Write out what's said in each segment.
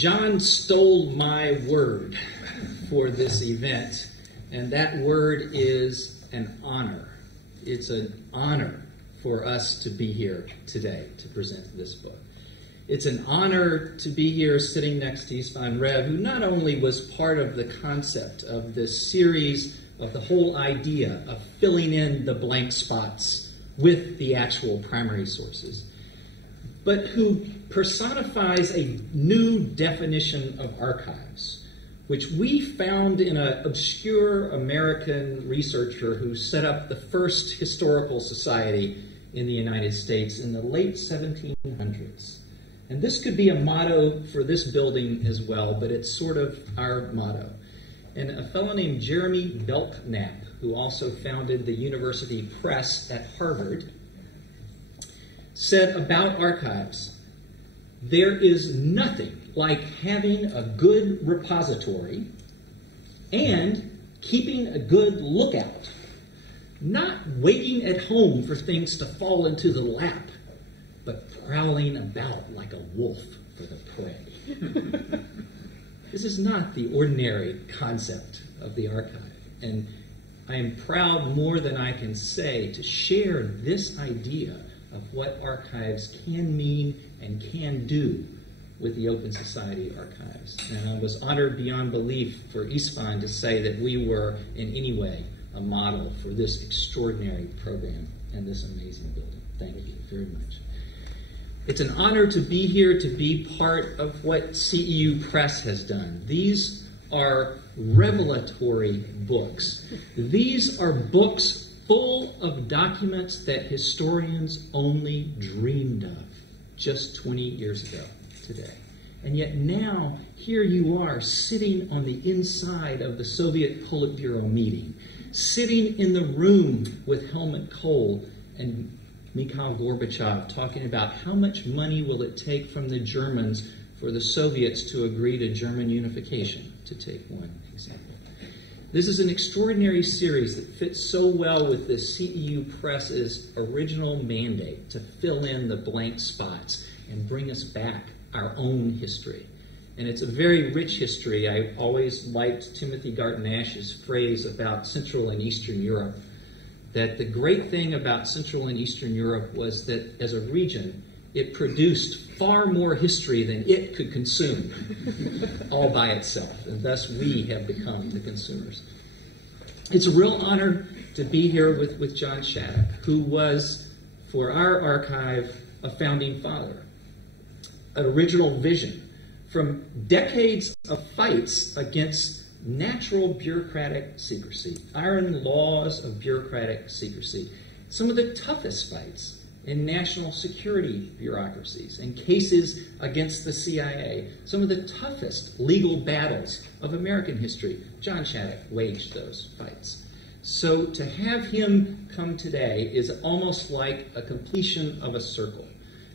John stole my word for this event, and that word is an honor. It's an honor for us to be here today to present this book. It's an honor to be here sitting next to Istvan Rev, who not only was part of the concept of this series, of the whole idea of filling in the blank spots with the actual primary sources, but who personifies a new definition of archives, which we found in an obscure American researcher who set up the first historical society in the United States in the late 1700s. And this could be a motto for this building as well, but it's sort of our motto. And a fellow named Jeremy Belknap, who also founded the University Press at Harvard, said about archives, "There is nothing like having a good repository and keeping a good lookout, not waiting at home for things to fall into the lap, but prowling about like a wolf for the prey." This is not the ordinary concept of the archive, and I am proud more than I can say to share this idea of what archives can mean and can do with the Open Society archives. And I was honored beyond belief for Istvan to say that we were in any way a model for this extraordinary program and this amazing building. Thank you very much. It's an honor to be here, to be part of what CEU Press has done. These are revelatory books. These are books full of documents that historians only dreamed of just 20 years ago today. And yet now, here you are sitting on the inside of the Soviet Politburo meeting, sitting in the room with Helmut Kohl and Mikhail Gorbachev talking about how much money will it take from the Germans for the Soviets to agree to German unification, to take one example. This is an extraordinary series that fits so well with the CEU Press's original mandate to fill in the blank spots and bring us back our own history. And it's a very rich history. I always liked Timothy Garton Ash's phrase about Central and Eastern Europe, that the great thing about Central and Eastern Europe was that as a region, it produced far more history than it could consume all by itself, and thus we have become the consumers. It's a real honor to be here with John Shattuck, who was, for our archive, a founding father, an original vision from decades of fights against natural bureaucratic secrecy, iron laws of bureaucratic secrecy, some of the toughest fights in national security bureaucracies and cases against the CIA, some of the toughest legal battles of American history. John Shattuck waged those fights. So to have him come today is almost like a completion of a circle,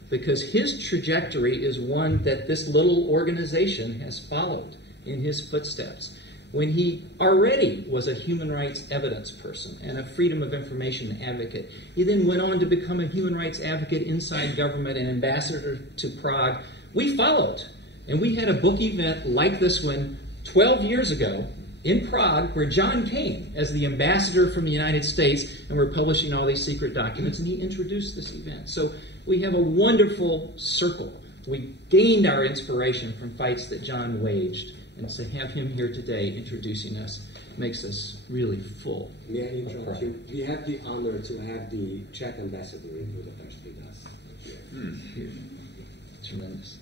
because his trajectory is one that this little organization has followed in his footsteps. When he already was a human rights evidence person and a freedom of information advocate, he then went on to become a human rights advocate inside government and ambassador to Prague. We followed, and we had a book event like this one 12 years ago in Prague, where John came as the ambassador from the United States, and we're publishing all these secret documents, and he introduced this event. So we have a wonderful circle. We gained our inspiration from fights that John waged, and to have him here today introducing us makes us really full. May I interrupt you? We have the honor to have the Czech ambassador in Budapest with us here. Tremendous.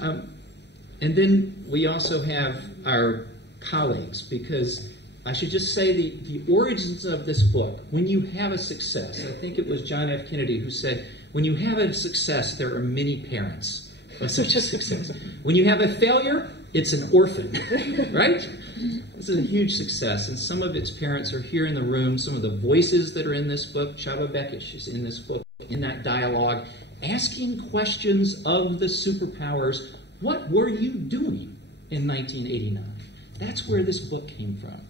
And then we also have our colleagues, because I should just say the origins of this book, when you have a success, I think it was John F. Kennedy who said, when you have a success, there are many parents of such a success. When you have a failure, it's an orphan, right? This is a huge success, and some of its parents are here in the room. Some of the voices that are in this book, Csaba Békés is in this book, in that dialogue, asking questions of the superpowers. What were you doing in 1989? That's where this book came from.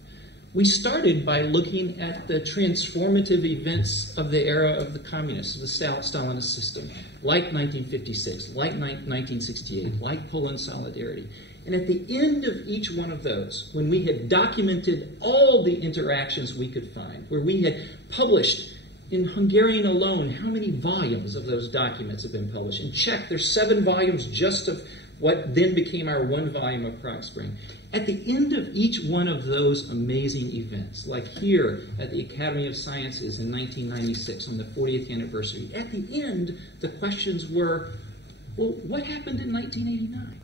We started by looking at the transformative events of the era of the communists, of the Stalinist system, like 1956, like 1968, like Poland Solidarity. And at the end of each one of those, when we had documented all the interactions we could find, where we had published in Hungarian alone, how many volumes of those documents have been published? In Czech, there's 7 volumes just of what then became our 1 volume of Prague Spring. At the end of each one of those amazing events, like here at the Academy of Sciences in 1996 on the 40th anniversary, at the end, the questions were, well, what happened in 1989?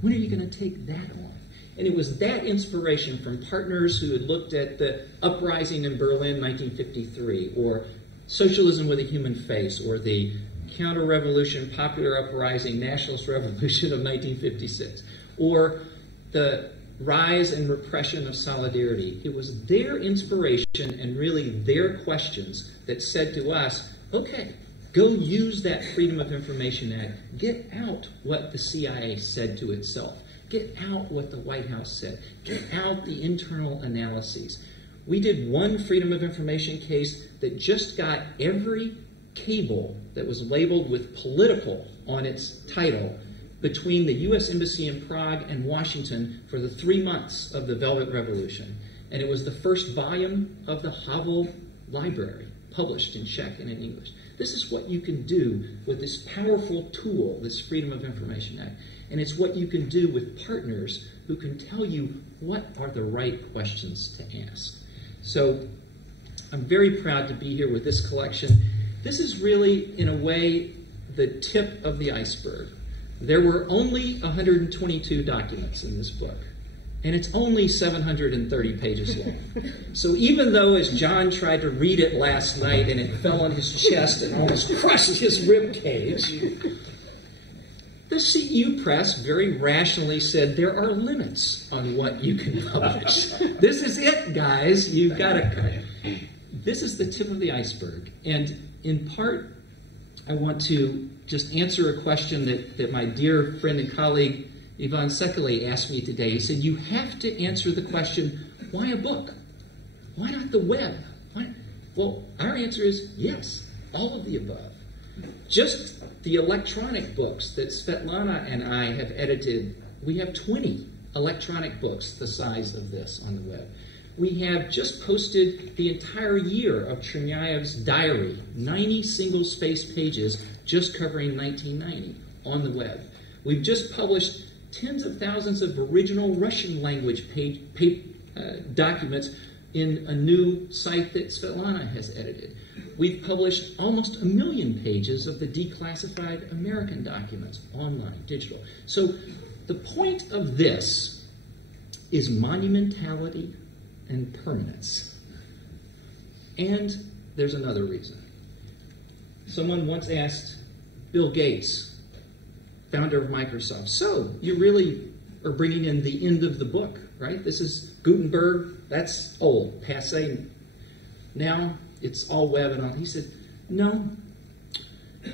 When are you going to take that on? And it was that inspiration from partners who had looked at the uprising in Berlin 1953, or Socialism with a Human Face, or the counter-revolution, popular uprising, nationalist revolution of 1956, or the rise and repression of solidarity. It was their inspiration and really their questions that said to us, okay, go use that Freedom of Information Act. Get out what the CIA said to itself. Get out what the White House said. Get out the internal analyses. We did one Freedom of Information case that just got every cable that was labeled with political on its title between the U.S. Embassy in Prague and Washington for the 3 months of the Velvet Revolution. And it was the first volume of the Havel Library, published in Czech and in English. This is what you can do with this powerful tool, this Freedom of Information Act. And it's what you can do with partners who can tell you what are the right questions to ask. So I'm very proud to be here with this collection. This is really, in a way, the tip of the iceberg. There were only 122 documents in this book, and it's only 730 pages long. So even though, as John tried to read it last night and it fell on his chest and almost crushed his rib cage, the CEU press very rationally said there are limits on what you can publish. This is it, guys. You've got to cut it. This is the tip of the iceberg. And in part, I want to just answer a question that my dear friend and colleague Ivan Sekeli asked me today. He said, you have to answer the question, why a book? Why not the web? Why? Well, our answer is yes, all of the above. Just the electronic books that Svetlana and I have edited, we have 20 electronic books the size of this on the web. We have just posted the entire year of Chernyaev's diary, 90 single-space pages just covering 1990 on the web. We've just published tens of thousands of original Russian language documents in a new site that Svetlana has edited. We've published almost 1 million pages of the declassified American documents online, digital. So the point of this is monumentality and permanence. And there's another reason. Someone once asked Bill Gates, founder of Microsoft, so you really are bringing in the end of the book, right? This is Gutenberg, that's old, passé. Now it's all web and all. He said, no,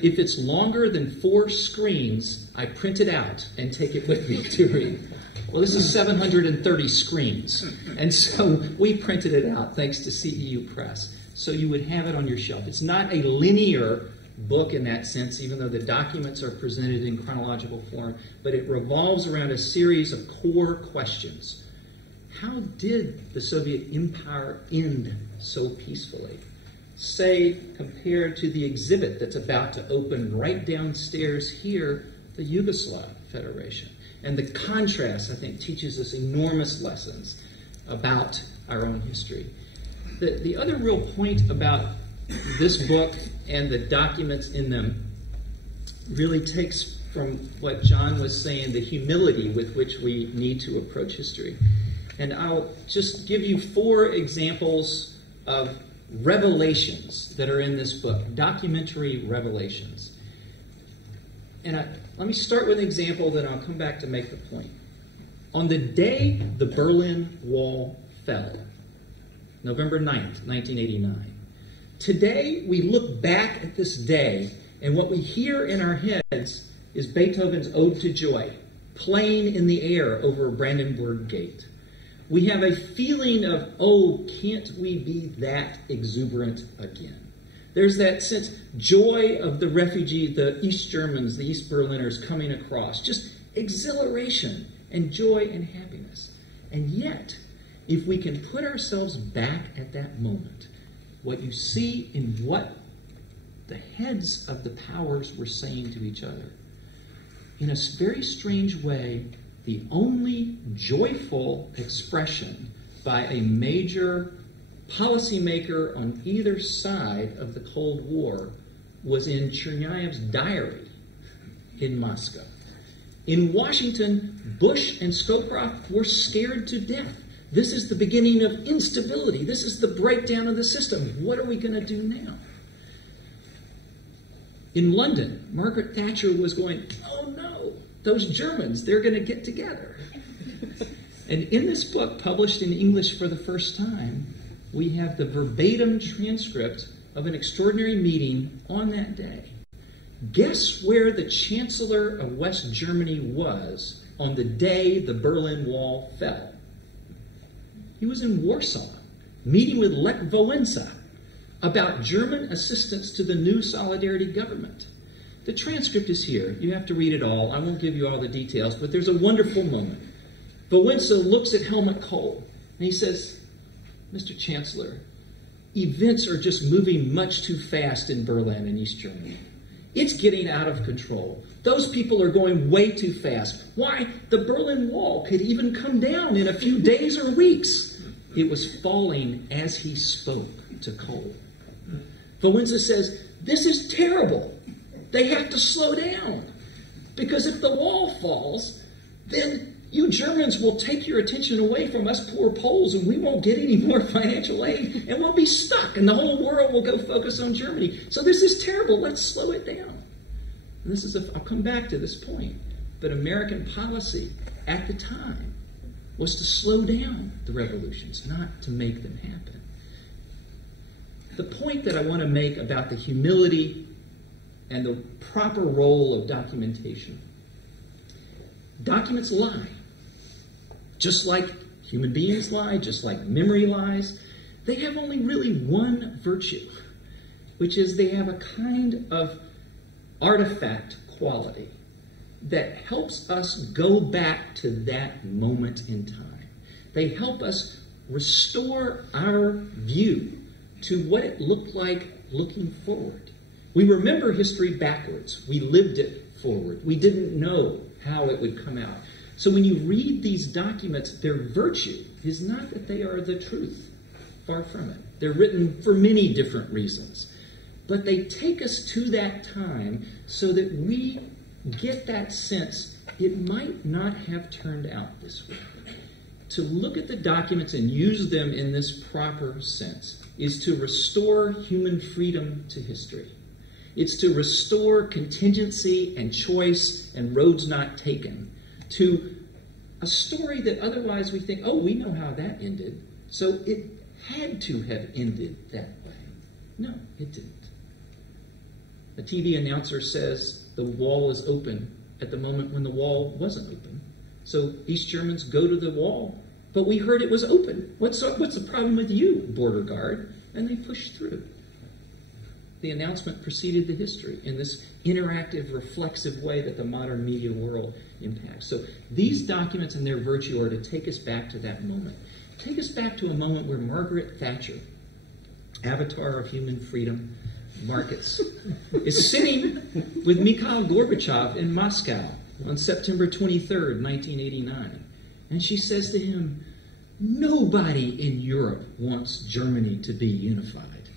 if it's longer than 4 screens, I print it out and take it with me to read. Well, this is 730 screens, and so we printed it out thanks to CEU Press, so you would have it on your shelf. It's not a linear book in that sense, even though the documents are presented in chronological form, but it revolves around a series of core questions. How did the Soviet empire end so peacefully? Say, compared to the exhibit that's about to open right downstairs here, the Yugoslav Federation. And the contrast, I think, teaches us enormous lessons about our own history. The other real point about this book and the documents in them really takes from what John was saying, the humility with which we need to approach history. And I'll just give you 4 examples of revelations that are in this book, documentary revelations. And let me start with an example, then I'll come back to make the point. On the day the Berlin Wall fell, November 9th, 1989, today we look back at this day, and what we hear in our heads is Beethoven's Ode to Joy, playing in the air over Brandenburg Gate. We have a feeling of, oh, can't we be that exuberant again? There's that sense, joy of the refugee, the East Germans, the East Berliners coming across, just exhilaration and joy and happiness. And yet, if we can put ourselves back at that moment, what you see in what the heads of the powers were saying to each other, in a very strange way, the only joyful expression by a major policymaker on either side of the Cold War was in Chernyav's diary in Moscow. In Washington, Bush and Scowcroft were scared to death. This is the beginning of instability. This is the breakdown of the system. What are we going to do now? In London, Margaret Thatcher was going, oh no, those Germans, they're going to get together. And in this book, published in English for the first time, we have the verbatim transcript of an extraordinary meeting on that day. Guess where the Chancellor of West Germany was on the day the Berlin Wall fell? He was in Warsaw, meeting with Lech Wałęsa about German assistance to the new Solidarity government. The transcript is here. You have to read it all. I won't give you all the details, but there's a wonderful moment. Wałęsa looks at Helmut Kohl, and he says, Mr. Chancellor, events are just moving much too fast in Berlin and East Germany. It's getting out of control. Those people are going way too fast. Why? The Berlin Wall could even come down in a few days or weeks. It was falling as he spoke to Kohl. Wałęsa says, this is terrible. They have to slow down. Because if the wall falls, then you Germans will take your attention away from us poor Poles, and we won't get any more financial aid, and we'll be stuck, and the whole world will go focus on Germany. So this is terrible. Let's slow it down. And this is I'll come back to this point. But American policy at the time was to slow down the revolutions, not to make them happen. The point that I want to make about the humility and the proper role of documentation. Documents lie. Just like human beings lie, just like memory lies, they have only really one virtue, which is they have a kind of artifact quality that helps us go back to that moment in time. They help us restore our view to what it looked like looking forward. We remember history backwards. We lived it forward. We didn't know how it would come out. So when you read these documents, their virtue is not that they are the truth. Far from it. They're written for many different reasons. But they take us to that time so that we get that sense it might not have turned out this way. To look at the documents and use them in this proper sense is to restore human freedom to history. It's to restore contingency and choice and roads not taken to a story that otherwise we think, oh, we know how that ended, so it had to have ended that way. No, it didn't. A TV announcer says the wall is open at the moment when the wall wasn't open. So East Germans go to the wall, but we heard it was open. What's the problem with you, border guard? And they push through. The announcement preceded the history in this interactive, reflexive way that the modern media world impacts. So these documents and their virtue are to take us back to that moment. Take us back to a moment where Margaret Thatcher, avatar of human freedom, markets, is sitting with Mikhail Gorbachev in Moscow on September 23rd, 1989. And she says to him, nobody in Europe wants Germany to be unified.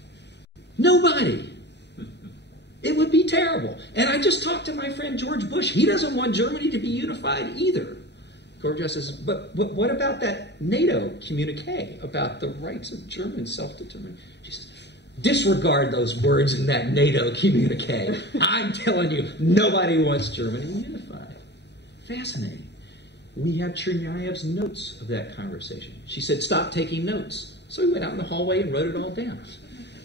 Nobody. It would be terrible. And I just talked to my friend George Bush. He doesn't want Germany to be unified either. Gorbachev says, but what about that NATO communique about the rights of German self-determination? She says, disregard those words in that NATO communique. I'm telling you, nobody wants Germany unified. Fascinating. We have Chernyav's notes of that conversation. She said, stop taking notes. So he went out in the hallway and wrote it all down.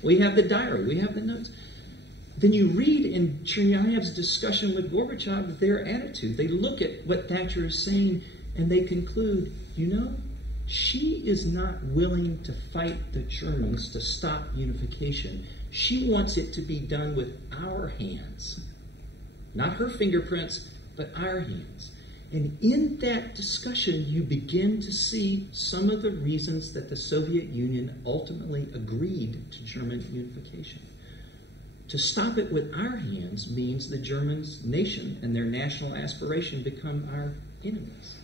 We have the diary. We have the notes. Then you read in Chernyav's discussion with Gorbachev their attitude. They look at what Thatcher is saying and they conclude, you know, She is not willing to fight the Germans to stop unification. She wants it to be done with our hands. Not her fingerprints, but our hands. And in that discussion, you begin to see some of the reasons that the Soviet Union ultimately agreed to German unification. To stop it with our hands means the Germans' nation and their national aspiration become our enemies,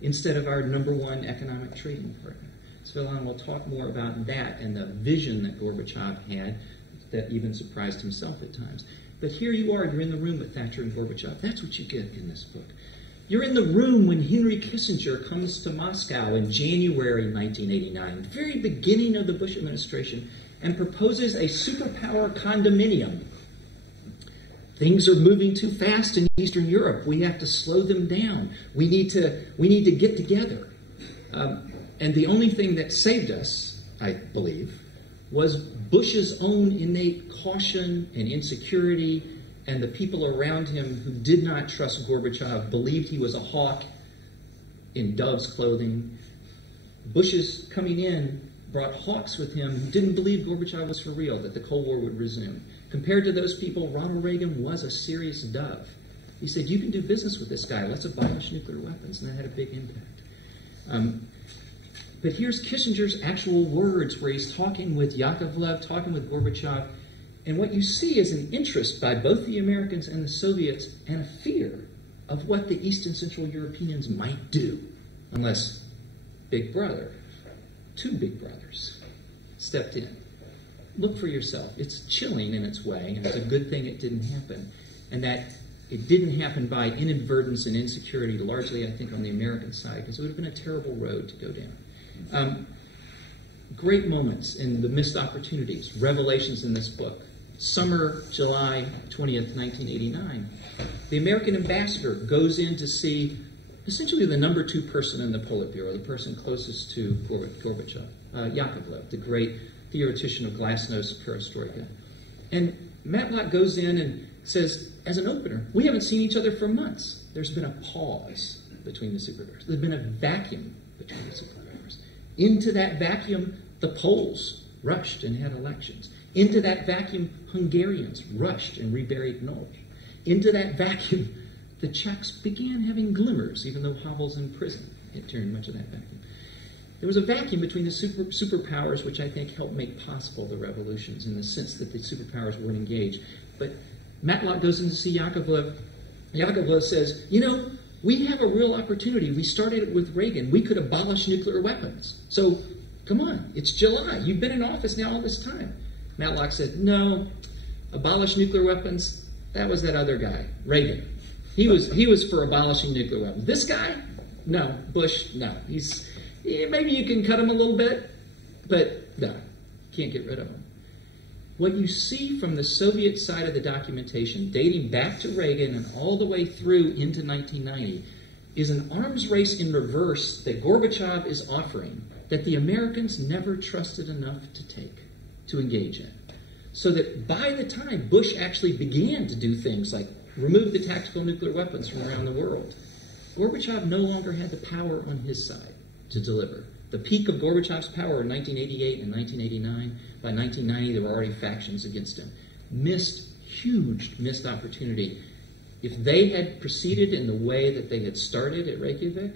instead of our number one economic trading partner. Svilan will talk more about that and the vision that Gorbachev had that even surprised himself at times. But here you are, you're in the room with Thatcher and Gorbachev. That's what you get in this book. You're in the room when Henry Kissinger comes to Moscow in January 1989, the very beginning of the Bush administration, and proposes a superpower condominium. Things are moving too fast in Eastern Europe. We have to slow them down. We need to get together. And the only thing that saved us, I believe, was Bush's own innate caution and insecurity, and the people around him who did not trust Gorbachev, believed he was a hawk in dove's clothing. Bush's coming in brought hawks with him who didn't believe Gorbachev was for real, that the Cold War would resume. Compared to those people, Ronald Reagan was a serious dove. He said, you can do business with this guy. Let's abolish nuclear weapons. And that had a big impact. But here's Kissinger's actual words where he's talking with Yakovlev, talking with Gorbachev. And what you see is an interest by both the Americans and the Soviets and a fear of what the East and Central Europeans might do unless Big Brother, two big brothers, stepped in. Look for yourself. It's chilling in its way, and it's a good thing it didn't happen. And that it didn't happen by inadvertence and insecurity, largely, I think, on the American side, because it would have been a terrible road to go down. Great moments in the missed opportunities, revelations in this book. Summer, July 20th, 1989. The American ambassador goes in to see essentially the number two person in the Politburo, the person closest to Gorbachev, Yakovlev, the great theoretician of glasnost perestroika. And Matlock goes in and says, as an opener, we haven't seen each other for months. There's been a pause between the superpowers. There's been a vacuum between the superpowers. Into that vacuum, the Poles rushed and had elections. Into that vacuum, Hungarians rushed and reburied Nolch. Into that vacuum, the Czechs began having glimmers, even though Havel's in prison. It turned much of that vacuum. There was a vacuum between the superpowers, which I think helped make possible the revolutions in the sense that the superpowers weren't engaged. But Matlock goes in to see Yakovlev. Yakovlev says, you know, we have a real opportunity. We started it with Reagan. We could abolish nuclear weapons. So, come on, it's July. You've been in office now all this time. Matlock said, no, abolish nuclear weapons, that was that other guy, Reagan. He was for abolishing nuclear weapons. This guy? No. Bush? No. Maybe you can cut him a little bit, but no, can't get rid of him. What you see from the Soviet side of the documentation, dating back to Reagan and all the way through into 1990, is an arms race in reverse that Gorbachev is offering that the Americans never trusted enough to engage in. So that by the time Bush actually began to do things like remove the tactical nuclear weapons from around the world, Gorbachev no longer had the power on his side to deliver. The peak of Gorbachev's power in 1988 and 1989, by 1990 there were already factions against him. Huge missed opportunity. If they had proceeded in the way that they had started at Reykjavik,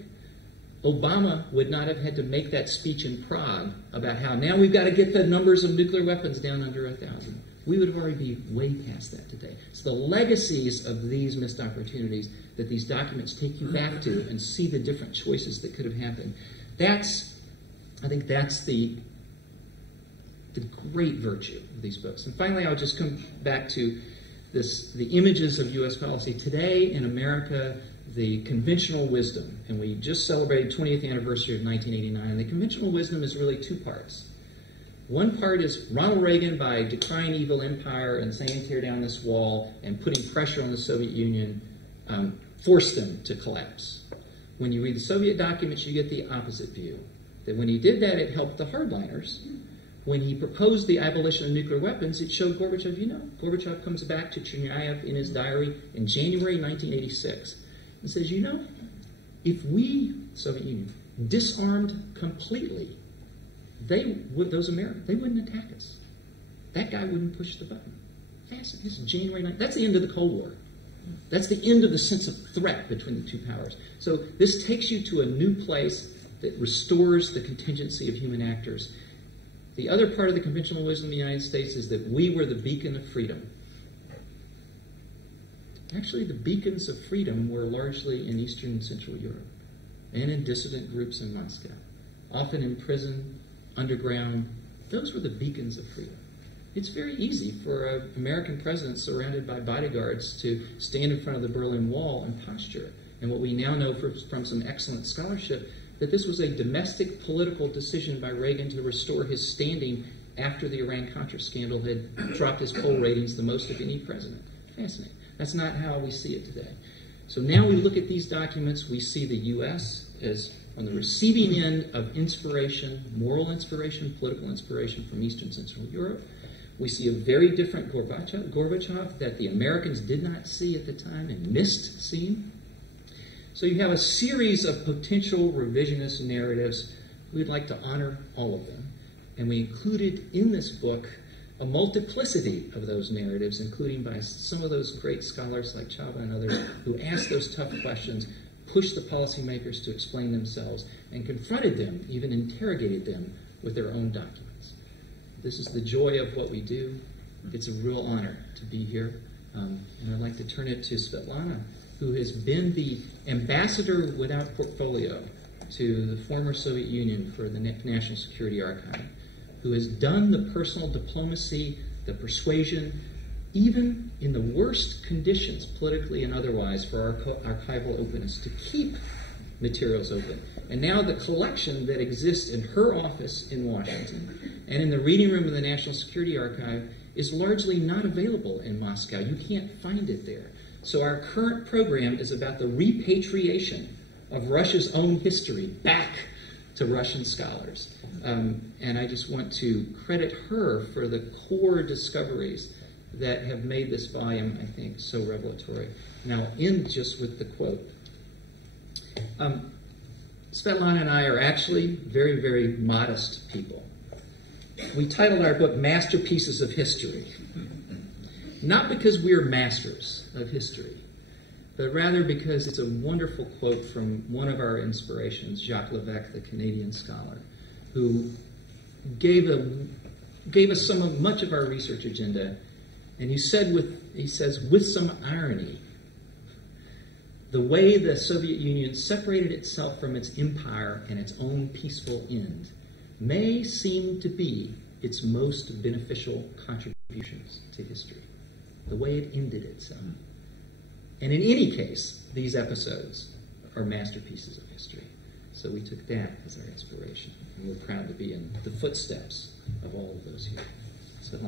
Obama would not have had to make that speech in Prague about how now we've got to get the numbers of nuclear weapons down under 1,000. We would already be way past that today. So the legacies of these missed opportunities that these documents take you back to and see the different choices that could have happened. I think that's the great virtue of these books. And finally, I'll just come back to the images of U.S. policy. Today in America, the conventional wisdom, and we just celebrated 20th anniversary of 1989, the conventional wisdom is really two parts. One part is Ronald Reagan, by decrying evil empire and saying tear down this wall and putting pressure on the Soviet Union, forced them to collapse. When you read the Soviet documents, you get the opposite view. That when he did that, it helped the hardliners. When he proposed the abolition of nuclear weapons, it showed Gorbachev, Gorbachev comes back to Chernayev in his diary in January 1986 and says, if we, Soviet Union, disarmed completely, those Americans, they wouldn't attack us. That guy wouldn't push the button. This is January 9th. That's the end of the Cold War. That's the end of the sense of threat between the two powers. So this takes you to a new place that restores the contingency of human actors. The other part of the conventional wisdom of the United States is that we were the beacon of freedom. Actually, the beacons of freedom were largely in Eastern and Central Europe and in dissident groups in Moscow, often in prison, underground. Those were the beacons of freedom. It's very easy for an American president surrounded by bodyguards to stand in front of the Berlin Wall and posture. And what we now know from some excellent scholarship, that this was a domestic political decision by Reagan to restore his standing after the Iran-Contra scandal had dropped his poll ratings the most of any president. Fascinating. That's not how we see it today. So now we look at these documents, we see the U.S. as on the receiving end of inspiration, moral inspiration, political inspiration from Eastern Central Europe. We see a very different Gorbachev that the Americans did not see at the time and missed seeing. So you have a series of potential revisionist narratives. We'd like to honor all of them. And we included in this book a multiplicity of those narratives, including by some of those great scholars like Chava and others who asked those tough questions, pushed the policymakers to explain themselves, and confronted them, even interrogated them with their own documents. This is the joy of what we do. It's a real honor to be here. And I'd like to turn it to Svetlana, who has been the ambassador without portfolio to the former Soviet Union for the National Security Archive, who has done the personal diplomacy, the persuasion, even in the worst conditions, politically and otherwise, for our archival openness, to keep materials open. And now the collection that exists in her office in Washington and in the reading room of the National Security Archive is largely not available in Moscow. You can't find it there. So our current program is about the repatriation of Russia's own history back to Russian scholars. And I just want to credit her for the core discoveries that have made this volume, I think, so revelatory. And I'll end just with the quote. Svetlana and I are actually very, very modest people. We titled our book Masterpieces of History, not because we're masters of history, but rather because it's a wonderful quote from one of our inspirations, Jacques Levesque, the Canadian scholar, who gave us much of our research agenda, and he says, with some irony, the way the Soviet Union separated itself from its empire and its own peaceful end may seem to be its most beneficial contributions to history, the way it ended itself. And in any case, these episodes are masterpieces of history. So we took that as our inspiration, and we're proud to be in the footsteps of all of those here. So,